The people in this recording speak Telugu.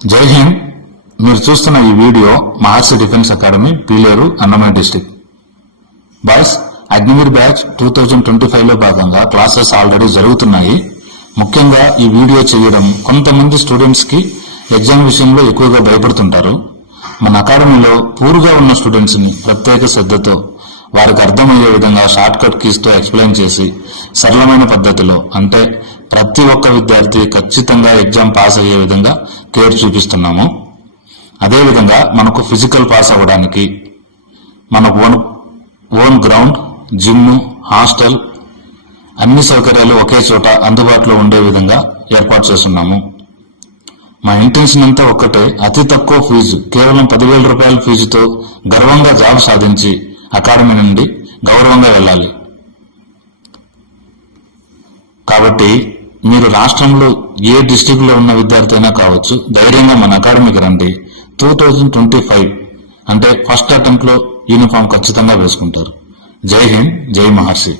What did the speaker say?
జై హింద్. మీరు చూస్తున్న ఈ video Maharshi defence academy, Pileru, Annamayya district. Boys, Agniveer batch 2025 లో భాగంగా క్లాసెస్ ఆల్రెడీ జరుగుతున్నాయి. ముఖ్యంగా ఈ వీడియో చేయడం కొంతమంది స్టూడెంట్స్ కి ఎగ్జామ్ విషయంలో ఎక్కువగా భయపడుతుంటారు. మన అకాడమీలో పూర్గా ఉన్న స్టూడెంట్స్ ని ప్రత్యేక శ్రద్ధతో వారికి అర్థమయ్యే విధంగా షార్ట్ కట్ కీస్ తో ఎక్స్ప్లెయిన్ చేసి సరళమైన పద్ధతిలో, అంటే ప్రతి ఒక్క విద్యార్థి ఖచ్చితంగా ఎగ్జామ్ పాస్ అయ్యే విధంగా కేర్ చూపిస్తున్నాము. అదేవిధంగా మనకు ఫిజికల్ పాస్ అవ్వడానికి మనకు ఓన్ గ్రౌండ్, జిమ్, హాస్టల్ అన్ని సౌకర్యాలు ఒకే చోట అందుబాటులో ఉండే విధంగా ఏర్పాటు చేస్తున్నాము. మా ఇంటెన్షన్ అంతా ఒక్కటే, అతి తక్కువ ఫీజు, కేవలం 10,000 రూపాయల ఫీజుతో గర్వంగా జాబ్ సాధించి అకాడమీ నుండి గౌరవంగా వెళ్ళాలి. కాబట్టి మీరు రాష్ట్రంలో ఏ డిస్టిక్ లో ఉన్న విద్యార్థి అయినా కావచ్చు, ధైర్యంగా మన అకాడమీకి రండి. 2025 అంటే ఫస్ట్ అటెంప్ట్ లో యూనిఫామ్ ఖచ్చితంగా వేసుకుంటారు. జై హింద్, జై మహర్షి.